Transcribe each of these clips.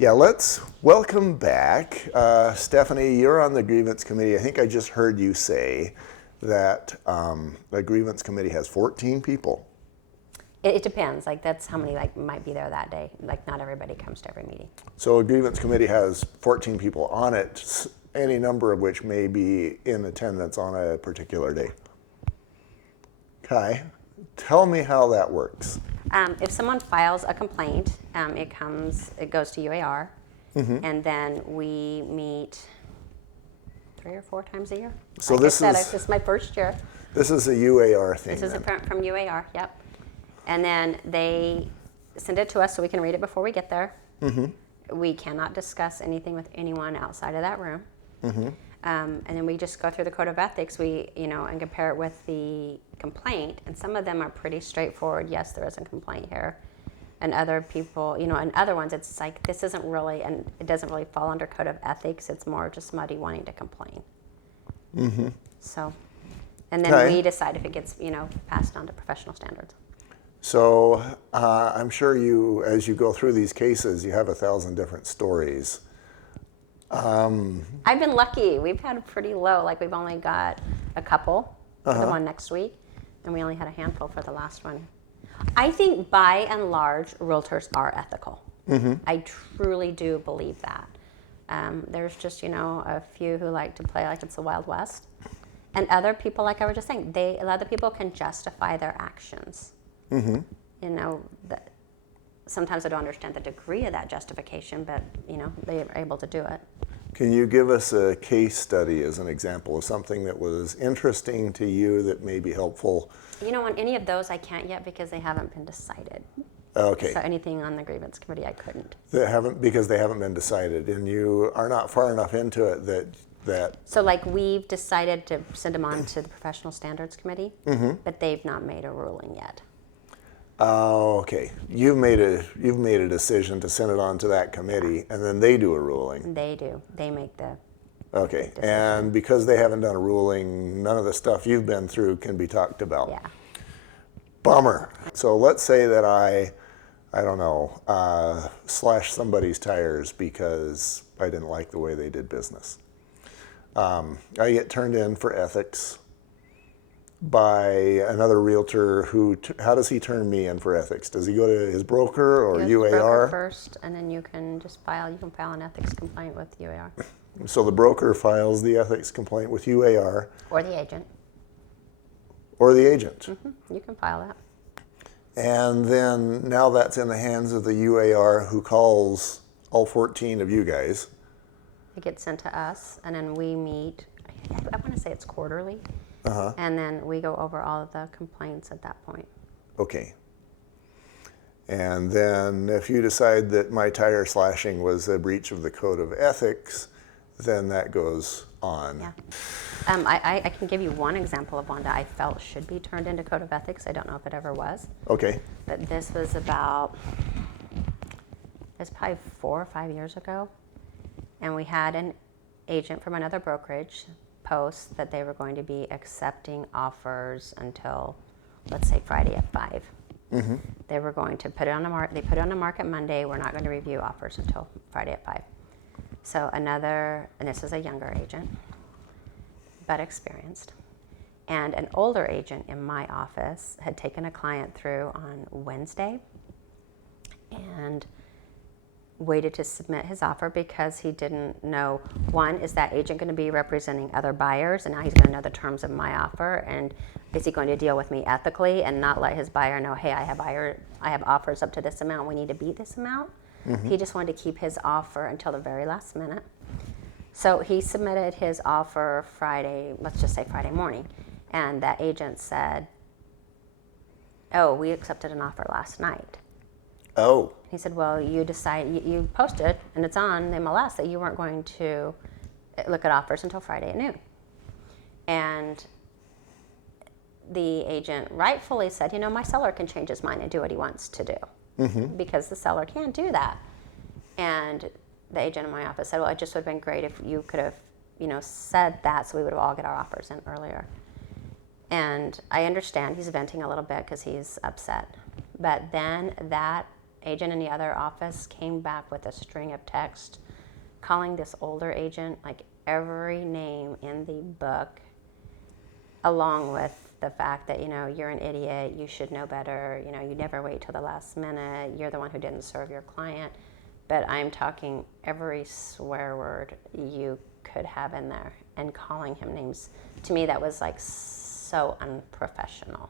Yeah, let's welcome back. Stephanie, you're on the grievance committee. I think I just heard you say that the grievance committee has 14 people. It depends. Like that's how many might be there that day. Like not everybody comes to every meeting. So a grievance committee has 14 people on it, any number of which may be in attendance on a particular day. Okay, tell me how that works. If someone files a complaint, it goes to UAR, and then we meet 3 or 4 times a year. So like this this is my first year. This is a UAR thing. This is then. from UAR. Yep. And then they send it to us so we can read it before we get there. We cannot discuss anything with anyone outside of that room. And then we just go through the code of ethics. And compare it with the complaint. And some of them are pretty straightforward. Yes, there is a complaint here. And other people, and other ones, it's like this isn't really, and it doesn't really fall under code of ethics. It's more just somebody wanting to complain. So, and then we decide if it gets, passed on to professional standards. So I'm sure as you go through these cases, you have 1,000 different stories. I've been lucky. We've had a pretty low, we've only got a couple for the one next week, and we only had a handful for the last one. I think by and large, realtors are ethical. I truly do believe that. There's just, a few who like to play like it's the Wild West. And other people, like I was just saying, a lot of people can justify their actions. Sometimes I don't understand the degree of that justification, but, they are able to do it. Can you give us a case study as an example of something that was interesting to you that may be helpful? On any of those, I can't yet because they haven't been decided. Okay. So anything on the grievance committee, I couldn't. Because they haven't been decided, and you are not far enough into it that. So we've decided to send them on to the professional standards committee, but they've not made a ruling yet. Oh, okay. You've made a decision to send it on to that committee, and then they do a ruling. They do. They make the. Okay, and because they haven't done a ruling, none of the stuff you've been through can be talked about. Yeah. Bummer. So let's say that I don't know, slash somebody's tires because I didn't like the way they did business. I get turned in for ethics by another realtor how does he turn me in for ethics? Does he go to his broker or UAR? UAR? Broker first, and then you can file an ethics complaint with UAR. So the broker files the ethics complaint with UAR. Or the agent. Or the agent. You can file that. And then now that's in the hands of the UAR who calls all 14 of you guys. It gets sent to us, and then we meet, I want to say it's quarterly. And then we go over all of the complaints at that point. Okay. And then if you decide that my tire slashing was a breach of the code of ethics, then that goes on. Yeah. I can give you one example of one that I felt should be turned into code of ethics. I don't know if it ever was. Okay. But this was it's probably 4 or 5 years ago. And we had an agent from another brokerage post that they were going to be accepting offers until, let's say, Friday at 5. They were going to put it on the market. They put it on the market Monday. We're not going to review offers until Friday at 5. So and this is a younger agent, but experienced. And an older agent in my office had taken a client through on Wednesday and waited to submit his offer because he didn't know, one, is that agent going to be representing other buyers, and now he's going to know the terms of my offer, and is he going to deal with me ethically and not let his buyer know, hey, I have offers up to this amount, we need to beat this amount? He just wanted to keep his offer until the very last minute. So he submitted his offer Friday, let's just say Friday morning, and that agent said, oh, we accepted an offer last night. Oh. He said, well, you posted, and it's on the MLS that you weren't going to look at offers until Friday at noon. And the agent rightfully said, my seller can change his mind and do what he wants to do. Because the seller can't do that. And the agent in my office said, well, it just would have been great if you could have, said that so we would have all get our offers in earlier. And I understand he's venting a little bit because he's upset. But then that agent in the other office came back with a string of text calling this older agent like every name in the book, along with the fact that, you're an idiot, you should know better, you never wait till the last minute, you're the one who didn't serve your client. But I'm talking every swear word you could have in there and calling him names. To me, that was like so unprofessional.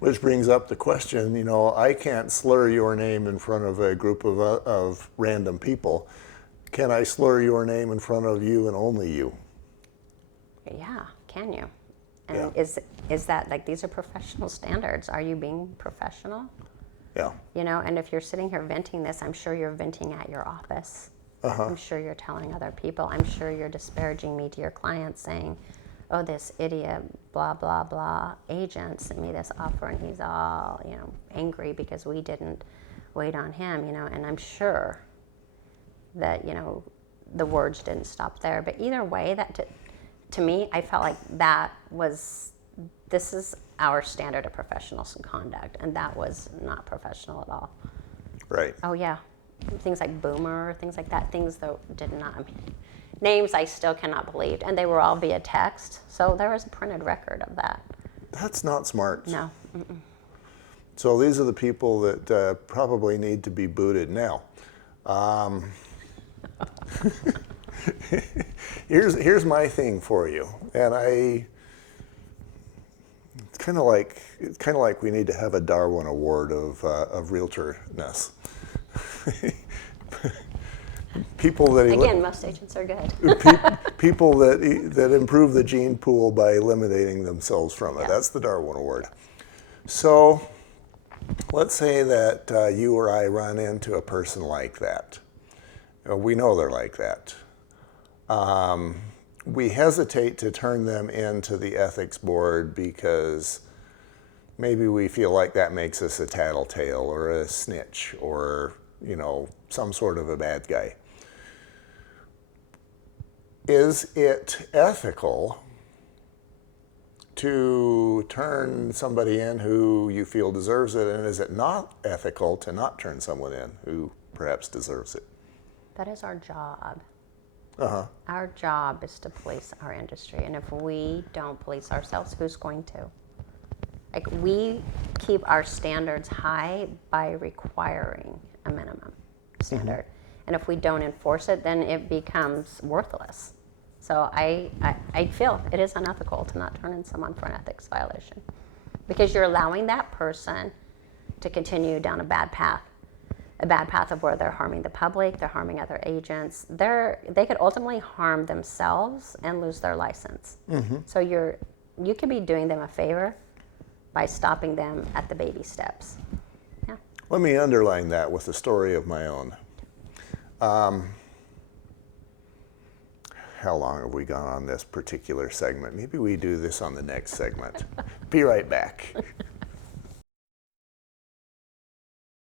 Which brings up the question, I can't slur your name in front of a group of random people. Can I slur your name in front of you and only you? Yeah, can you? And Yeah. is that, like, these are professional standards. Are you being professional? Yeah. And if you're sitting here venting this, I'm sure you're venting at your office. I'm sure you're telling other people. I'm sure you're disparaging me to your clients, saying, oh, this idiot, blah, blah, blah, agent sent me this offer and he's all, angry because we didn't wait on him, and I'm sure that, the words didn't stop there. But either way, that to me, I felt like this is our standard of professional conduct, and that was not professional at all. Right. Oh, yeah. Things like boomer, things like that, things that did not, names I still cannot believe. And they were all via text, so there was a printed record of that. That's not smart. No. So these are the people that probably need to be booted now. Here's my thing for you, and it's kind of like we need to have a Darwin Award of realtorness. People that Again, most agents are good. people that improve the gene pool by eliminating themselves from it. Yeah. That's the Darwin Award. So let's say that you or I run into a person like that. We know they're like that. We hesitate to turn them into the ethics board because maybe we feel like that makes us a tattletale or a snitch or, some sort of a bad guy. Is it ethical to turn somebody in who you feel deserves it, and is it not ethical to not turn someone in who perhaps deserves it? That is our job. Uh-huh. Our job is to police our industry, and if we don't police ourselves, who's going to? Like, we keep our standards high by requiring a minimum standard. And if we don't enforce it, then it becomes worthless. So I feel it is unethical to not turn in someone for an ethics violation, because you're allowing that person to continue down a bad path of where they're harming the public, they're harming other agents. They could ultimately harm themselves and lose their license. So you could be doing them a favor by stopping them at the baby steps. Yeah. Let me underline that with a story of my own. How long have we gone on this particular segment? Maybe we do this on the next segment. Be right back.